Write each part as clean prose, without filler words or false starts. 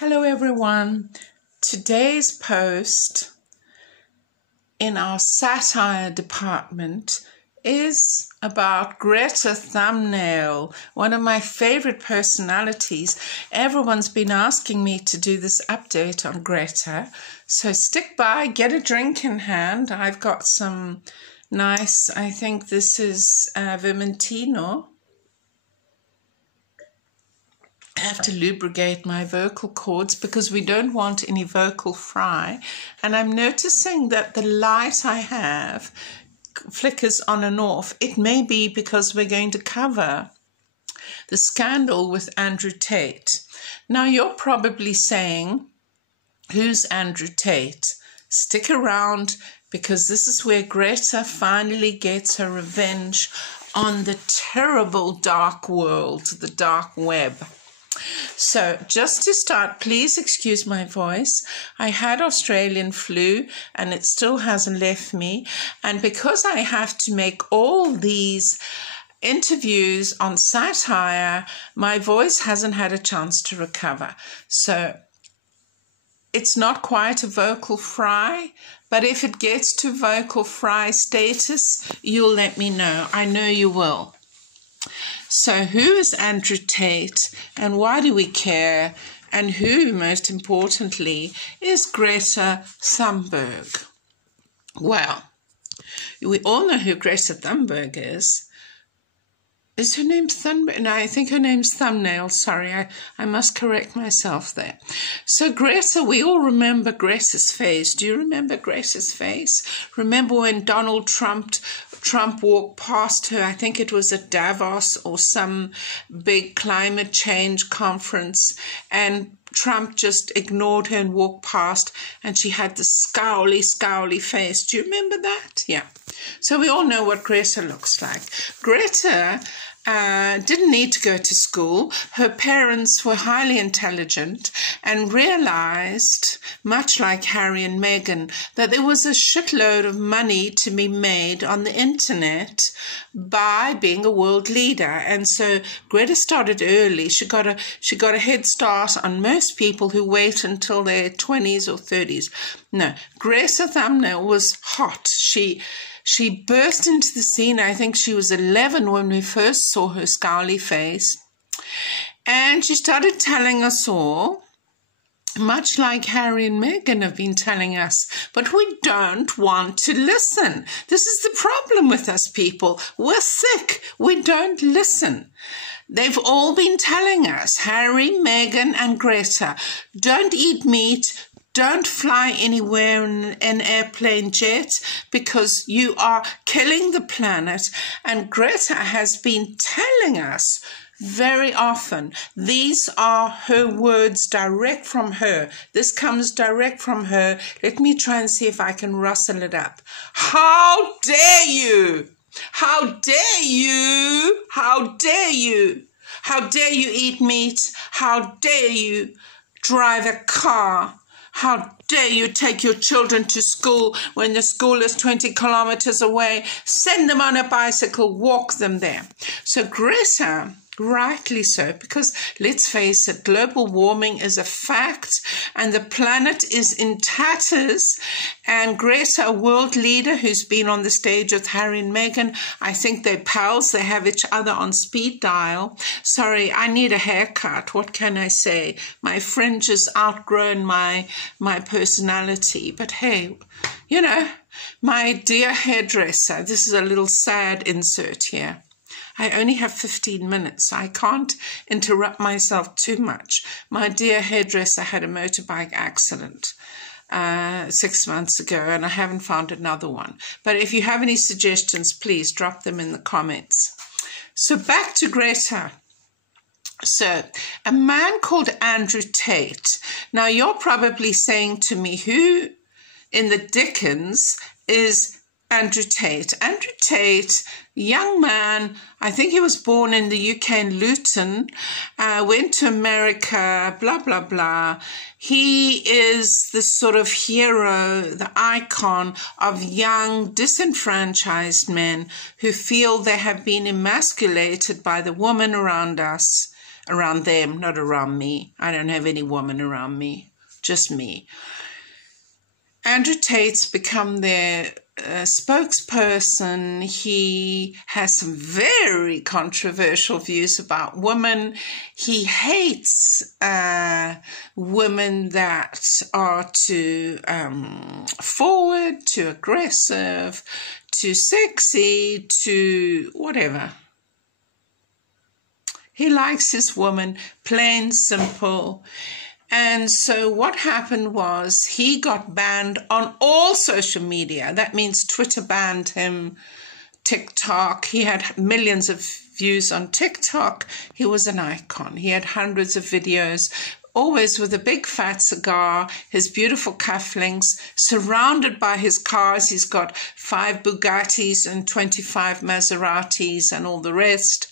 Hello everyone. Today's post in our satire department is about GRETA Thumbnail, one of my favorite personalities. Everyone's been asking me to do this update on GRETA, so stick by, get a drink in hand. I've got some nice, I think this is Vermentino. I have to lubricate my vocal cords because we don't want any vocal fry. And I'm noticing that the light I have flickers on and off. It may be because we're going to cover the scandal with Andrew Tate. Now you're probably saying, who's Andrew Tate? Stick around because this is where GRETA finally gets her revenge on the terrible dark world, the dark web. So just to start, please excuse my voice. I had Australian flu and it still hasn't left me. And because I have to make all these interviews on satire, my voice hasn't had a chance to recover. So it's not quite a vocal fry, but if it gets to vocal fry status, you'll let me know. I know you will. So who is Andrew Tate and why do we care? And who, most importantly, is Greta Thunberg? Well, we all know who Greta Thunberg is. Is her name Thunberg? No, I think her name's Thumbnail. Sorry, I must correct myself there. So Greta, we all remember Greta's face. Do you remember Greta's face? Remember when Donald Trump walked past her? I think it was at Davos or some big climate change conference, and Trump just ignored her and walked past, and she had this scowly face. Do you remember that? Yeah. So we all know what Greta looks like. Greta didn't need to go to school. Her parents were highly intelligent and realized, much like Harry and Meghan, that there was a shitload of money to be made on the internet by being a world leader. And so Greta started early. She got a head start on most people who wait until their 20s or 30s. No, Greta Thumbnail was hot. She burst into the scene. I think she was 11 when we first saw her scowly face. And she started telling us all, much like Harry and Meghan have been telling us, but we don't want to listen. This is the problem with us people. We're sick. We don't listen. They've all been telling us, Harry, Meghan and Greta, don't eat meat, don't fly anywhere in an airplane jet because you are killing the planet. And Greta has been telling us very often, these are her words direct from her. This comes direct from her. Let me try and see if I can rustle it up. How dare you? How dare you? How dare you? How dare you eat meat? How dare you drive a car? How dare you take your children to school when the school is 20 kilometers away? Send them on a bicycle, walk them there. So Greta, rightly so, because let's face it, global warming is a fact and the planet is in tatters. And Greta, a world leader who's been on the stage with Harry and Meghan, I think they're pals. They have each other on speed dial. Sorry, I need a haircut. What can I say? My fringe has outgrown my personality. But hey, you know, my dear hairdresser, this is a little sad insert here. I only have 15 minutes. So I can't interrupt myself too much. My dear hairdresser had a motorbike accident 6 months ago, and I haven't found another one. But if you have any suggestions, please drop them in the comments. So back to Greta. So a man called Andrew Tate. Now you're probably saying to me, who in the dickens is Andrew Tate? Andrew Tate, young man, I think he was born in the UK in Luton, went to America, blah, blah, blah. He is the sort of hero, the icon of young, disenfranchised men who feel they have been emasculated by the women around us. around them, not around me. I don't have any woman around me, just me. Andrew Tate's become their spokesperson. He has some very controversial views about women. He hates women that are too forward, too aggressive, too sexy, too whatever. He likes his woman plain simple. And so what happened was he got banned on all social media. That means Twitter banned him, TikTok. He had millions of views on TikTok. He was an icon. He had hundreds of videos, always with a big fat cigar, his beautiful cufflinks, surrounded by his cars. He's got 5 Bugattis and 25 Maseratis and all the rest.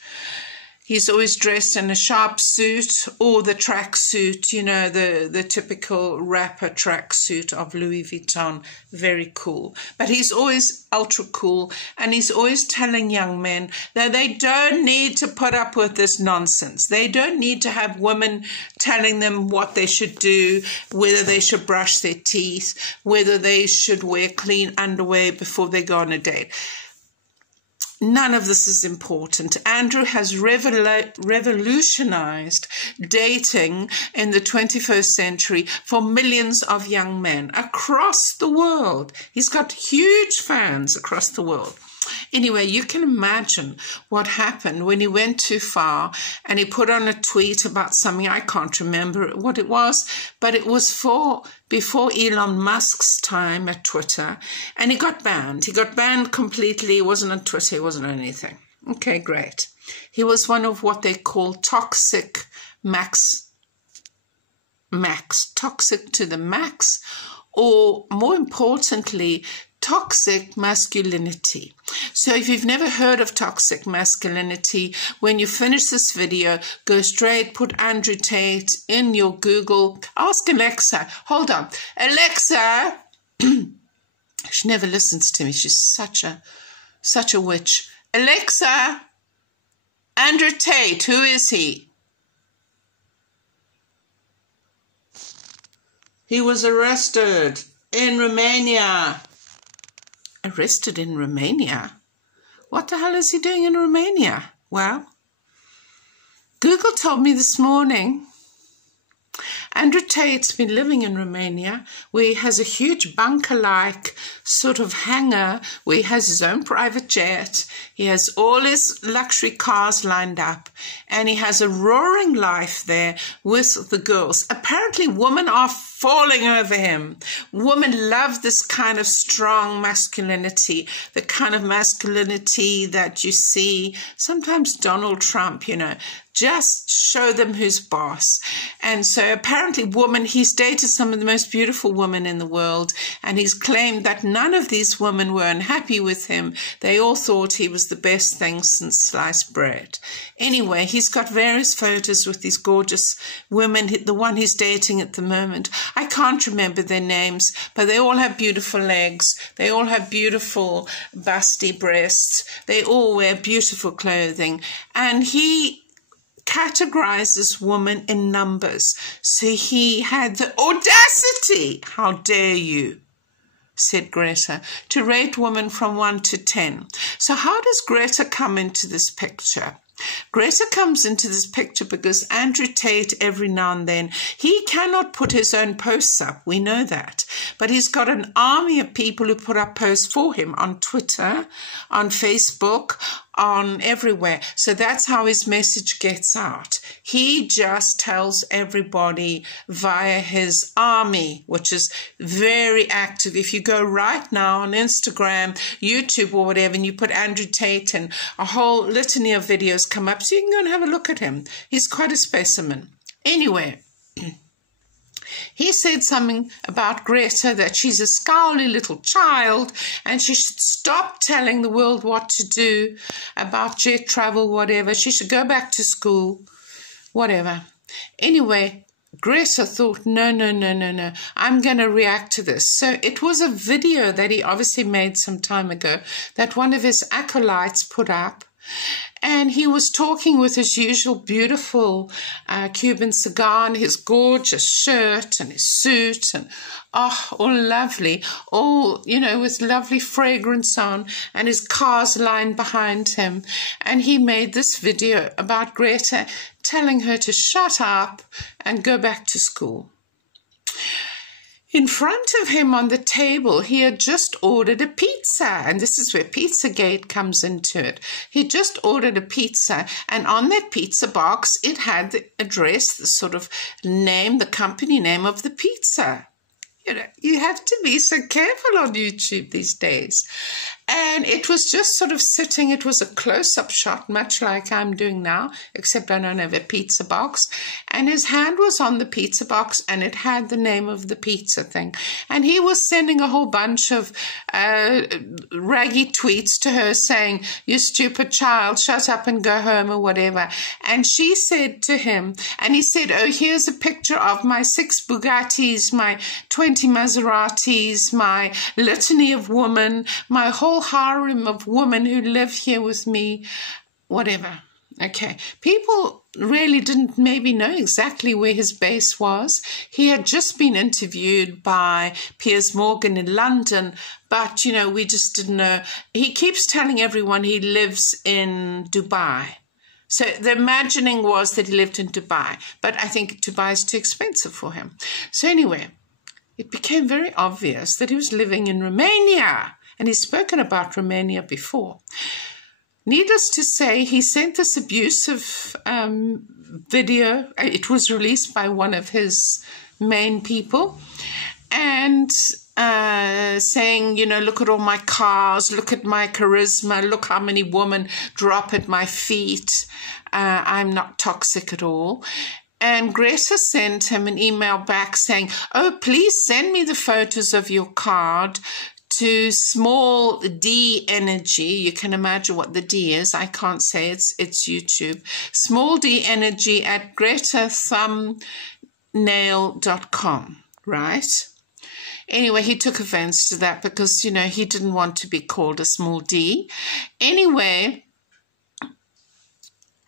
He's always dressed in a sharp suit or the track suit, you know, the typical rapper track suit of Louis Vuitton. Very cool. But he's always ultra cool, and he's always telling young men that they don't need to put up with this nonsense. They don't need to have women telling them what they should do, whether they should brush their teeth, whether they should wear clean underwear before they go on a date. None of this is important. Andrew has revolutionized dating in the 21st century for millions of young men across the world. He's got huge fans across the world. Anyway, you can imagine what happened when he went too far and he put on a tweet about something. I can't remember what it was, but it was before Elon Musk's time at Twitter, and he got banned. He got banned completely. He wasn't on Twitter. He wasn't on anything. Okay, great. He was one of what they call toxic toxic to the max, or more importantly, toxic masculinity. So if you've never heard of toxic masculinity, when you finish this video, go straight, put Andrew Tate in your Google, ask Alexa, hold on, Alexa, she never listens to me, she's such a witch. Alexa, Andrew Tate, who is he? He was arrested in Romania. Arrested in Romania? What the hell is he doing in Romania? Well, Google told me this morning Andrew Tate's been living in Romania, where he has a huge bunker-like sort of hangar, where he has his own private jet, he has all his luxury cars lined up, and he has a roaring life there with the girls. Apparently, women are falling over him. Women love this kind of strong masculinity, the kind of masculinity that you see sometimes Donald Trump, you know, just show them who's boss. And so apparently he's dated some of the most beautiful women in the world, and he's claimed that none of these women were unhappy with him. They all thought he was the best thing since sliced bread. Anyway, he's got various photos with these gorgeous women, the one he's dating at the moment. I can't remember their names, but they all have beautiful legs. They all have beautiful busty breasts. They all wear beautiful clothing. And he categorizes women in numbers. So he had the audacity, how dare you, said GRETA, to rate women from 1 to 10. So how does GRETA come into this picture? GRETA comes into this picture because Andrew Tate, every now and then, he cannot put his own posts up. We know that. But he's got an army of people who put up posts for him on Twitter, on Facebook, on everywhere. So that's how his message gets out. He just tells everybody via his army, which is very active. If you go right now on Instagram, YouTube or whatever, and you put Andrew Tate, and a whole litany of videos come up, so you can go and have a look at him. He's quite a specimen. Anyway, he said something about GRETA, that she's a scowly little child and she should stop telling the world what to do about jet travel, whatever. She should go back to school, whatever. Anyway, GRETA thought, no, I'm going to react to this. So it was a video that he obviously made some time ago that one of his acolytes put up, And he was talking with his usual beautiful Cuban cigar and his gorgeous shirt and his suit and, oh, all lovely, all, you know, with lovely fragrance on, and his car's lined behind him. And he made this video about Greta, telling her to shut up and go back to school. In front of him on the table, he had just ordered a pizza, and this is where Pizzagate comes into it. He just ordered a pizza, and on that pizza box, it had the address, the sort of name, the company name of the pizza. You know, you have to be so careful on YouTube these days. And it was just sort of sitting, it was a close-up shot, much like I'm doing now, except I don't have a pizza box. And his hand was on the pizza box, and it had the name of the pizza thing. And he was sending a whole bunch of raggy tweets to her saying, "You stupid child, shut up and go home," or whatever. And she said to him, and he said, "Oh, here's a picture of my 6 Bugattis, my 20 Maseratis, my litany of women, my whole harem of women who live here with me," whatever. Okay, people really didn't maybe know exactly where his base was. He had just been interviewed by Piers Morgan in London, but, you know, we just didn't know. He keeps telling everyone he lives in Dubai. So the imagining was that he lived in Dubai, but I think Dubai is too expensive for him. So anyway, it became very obvious that he was living in Romania. And he's spoken about Romania before. Needless to say, he sent this abusive video. It was released by one of his main people. And saying, you know, look at all my cars, look at my charisma, look how many women drop at my feet. I'm not toxic at all. And Greta sent him an email back saying, "Oh, please send me the photos of your card to small D Energy." You can imagine what the D is. I can't say it's YouTube. Small D Energy at GretaThumbnail.com, right? Anyway, he took offense to that because, you know, he didn't want to be called a small D. Anyway,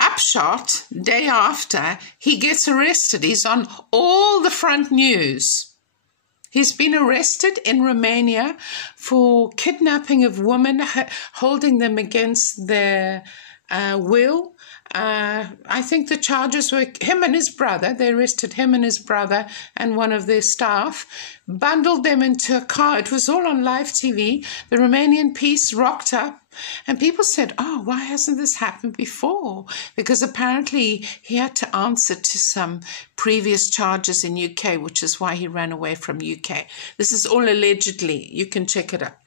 upshot, day after, he gets arrested. He's on all the front news. He's been arrested in Romania for kidnapping of women, holding them against their will. I think the charges were him and his brother. They arrested him and his brother and one of their staff, bundled them into a car. It was all on live TV. The Romanian police rocked up, and people said, "Oh, why hasn't this happened before?" Because apparently he had to answer to some previous charges in UK, which is why he ran away from UK. This is all allegedly. You can check it up.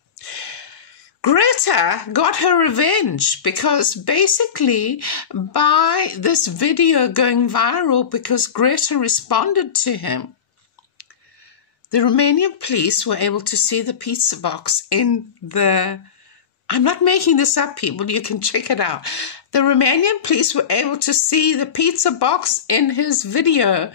Greta got her revenge because basically by this video going viral, because Greta responded to him, the Romanian police were able to see the pizza box in the... I'm not making this up, people. You can check it out. The Romanian police were able to see the pizza box in his video,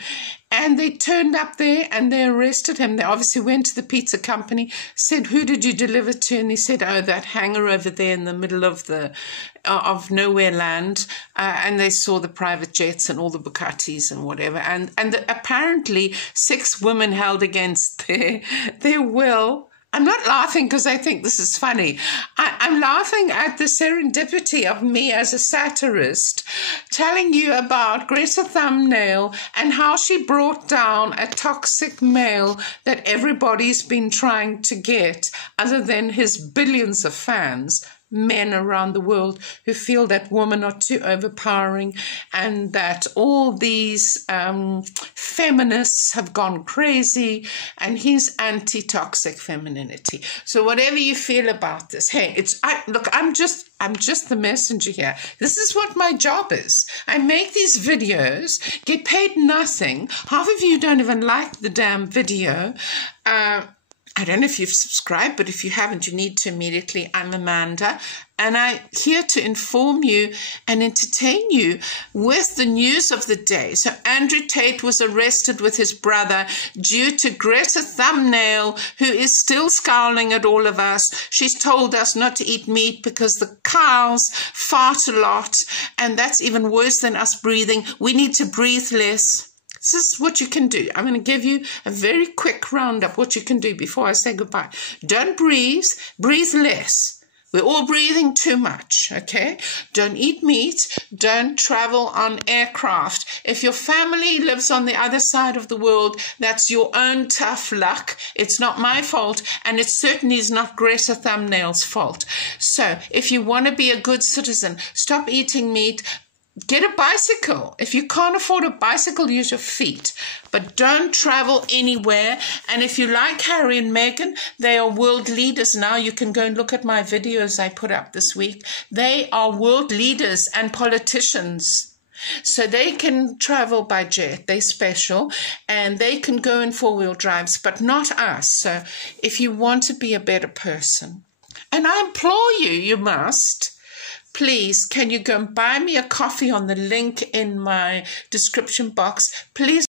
and they turned up there and they arrested him. They obviously went to the pizza company, said, "Who did you deliver to?" And he said, "Oh, that hangar over there in the middle of the of nowhere land." And they saw the private jets and all the Bugattis and whatever. And apparently 6 women held against their will. I'm not laughing because I think this is funny. I'm laughing at the serendipity of me as a satirist telling you about Greta Thumbnail and how she brought down a toxic male that everybody's been trying to get, other than his billions of fans, men around the world who feel that women are too overpowering and that all these feminists have gone crazy, and he's anti-toxic femininity. So whatever you feel about this, hey, look, I'm just the messenger here. This is what my job is. I make these videos, get paid nothing. Half of you don't even like the damn video. I don't know if you've subscribed, but if you haven't, you need to immediately. I'm Amanda, and I'm here to inform you and entertain you with the news of the day. So Andrew Tate was arrested with his brother due to GRETA Thumbnail, who is still scowling at all of us. She's told us not to eat meat because the cows fart a lot, and that's even worse than us breathing. We need to breathe less. This is what you can do. I'm going to give you a very quick roundup what you can do before I say goodbye. Don't breathe. Breathe less. We're all breathing too much, okay? Don't eat meat. Don't travel on aircraft. If your family lives on the other side of the world, that's your own tough luck. It's not my fault, and it certainly is not GRETA Thumbnail's fault. So if you want to be a good citizen, stop eating meat. Get a bicycle. If you can't afford a bicycle, use your feet. But don't travel anywhere. And if you like Harry and Meghan, they are world leaders now. You can go and look at my videos I put up this week. They are world leaders and politicians. So they can travel by jet. They're special. And they can go in four-wheel drives, but not us. So if you want to be a better person, and I implore you, you must, please, can you go and buy me a coffee on the link in my description box? Please.